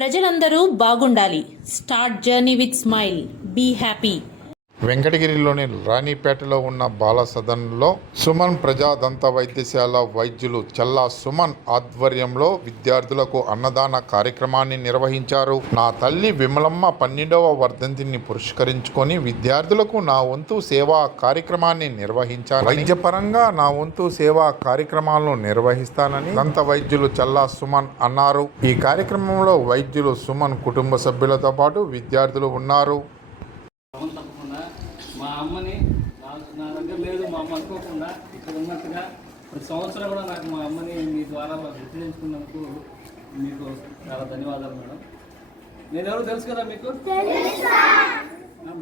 ప్రజలందరూ బాగుండాలి. Start journey with smile. Be happy. వెంకటగిరిలోని రాణిపేటలో ఉన్న బాల సదన్లో సుమన్ ప్రజా దంత వైద్యశాల వైద్యులు చల్లా సుమన్ ఆధ్వర్యంలో విద్యార్థులకు అన్నదాన కార్యక్రమాన్ని నిర్వహించారు. నా తల్లి విమలమ్మ 12వ వర్ధంతిని పురస్కరించుకొని విద్యార్థులకు నా వంతు సేవా కార్యక్రమాన్ని నిర్వహించారు. వైద్యపరంగా నా వంతు సేవా కార్యక్రమాలను నిర్వహిస్తానని దంత వైద్యులు చల్లా సుమన్ అన్నారు. ఈ కార్యక్రమంలో వైద్యులు సుమన్ కుటుంబ సభ్యులతో పాటు విద్యార్థులు ఉన్నారు. మా అమ్మని నా దగ్గర లేదు, మా అమ్మ అనుకోకుండా ఇక్కడ ఉన్నట్టుగా ప్రతి సంవత్సరం కూడా నాకు మా అమ్మని మీ ద్వారా గుర్తించుకున్నందుకు మీకు చాలా ధన్యవాదాలు మేడం. నేను ఎవరు తెలుసు కదా మీకు.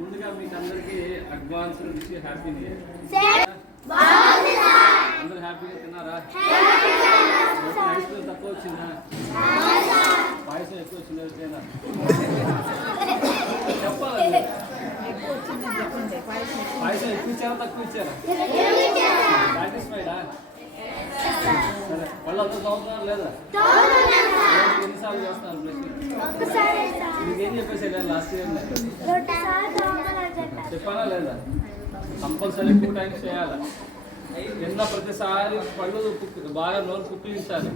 ముందుగా మీకు అందరికీ advance wish happy new year. అందరూ హ్యాపీగా తిన్నారా? ఐస్ క్రీమ్ తక్కువ వచ్చిందా? పాయసం ఎక్కువ వచ్చిందా? వచ్చేనా చెప్పాలండి. పాయసం ఎక్కువ ఇచ్చారా తక్కువ ఇచ్చారా? సాటిస్ఫైడా? సరే, వాళ్ళందరూ చదువుతున్నారు లేదా? ఎన్నిసార్లు చేస్తున్నారు బ్రష్? మీకేం చెప్పేసి వెళ్ళాలి లాస్ట్ ఇయర్? చెప్పాలా లేదా? కంపల్సరీ 2 టైమ్స్ చేయాలి. నిన్న ప్రతిసారి పళ్ళు బాగా నోరు పుక్కిలించాలి.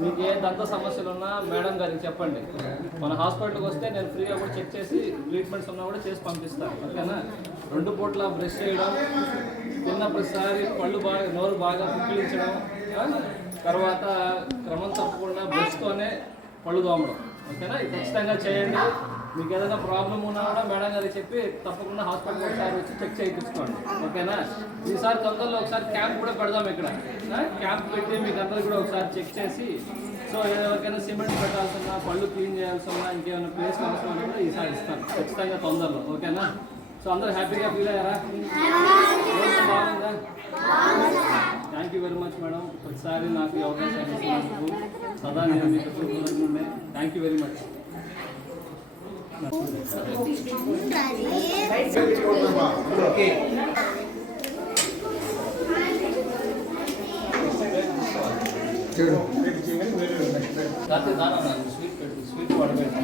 మీకు ఏ దంత సమస్యలు ఉన్నా మేడం గారికి చెప్పండి. మన హాస్పిటల్కి వస్తే నేను ఫ్రీగా కూడా చెక్ చేసి ట్రీట్మెంట్స్ ఉన్నా కూడా చేసి పంపిస్తాను. ఓకేనా? 2 పూట్ల బ్రష్ చేయడం, తిన్న ప్రతిసారి పళ్ళు బాగా నోరు బాగా పుక్కిలించడం, తర్వాత క్రమం తప్పకుండా బ్రష్తోనే పళ్ళు తోమడం. ఓకేనా? ఇది ఖచ్చితంగా చేయండి. మీకు ఏదైనా ప్రాబ్లం ఉన్నా కూడా మేడం గారికి చెప్పి తప్పకుండా హాస్పిటల్కి ఒకసారి వచ్చి చెక్ చేయించుకోండి. ఓకేనా? ఈసారి తొందరలో ఒకసారి క్యాంప్ కూడా పెడదాం. ఇక్కడ క్యాంప్ పెట్టి మీకు అందరూ కూడా ఒకసారి చెక్ చేసి, సో ఎవరికైనా సిమెంట్ పెట్టాల్సిన, పళ్ళు క్లీన్ చేయాల్సిన, ఇంకేమైనా ప్లేస్ అవసరం కూడా ఈసారి ఇస్తాను ఖచ్చితంగా తొందరలో. ఓకేనా? సో అందరూ హ్యాపీగా ఫీల్ అయ్యారా? బాగుందా? Thank you very much madam. ఒకసారి నాకు అవకాశం ఇచ్చినందుకు సదా నేను మీకు కృతజ్ఞుడిని. Thank you very much. Sweet పడబెట్టు.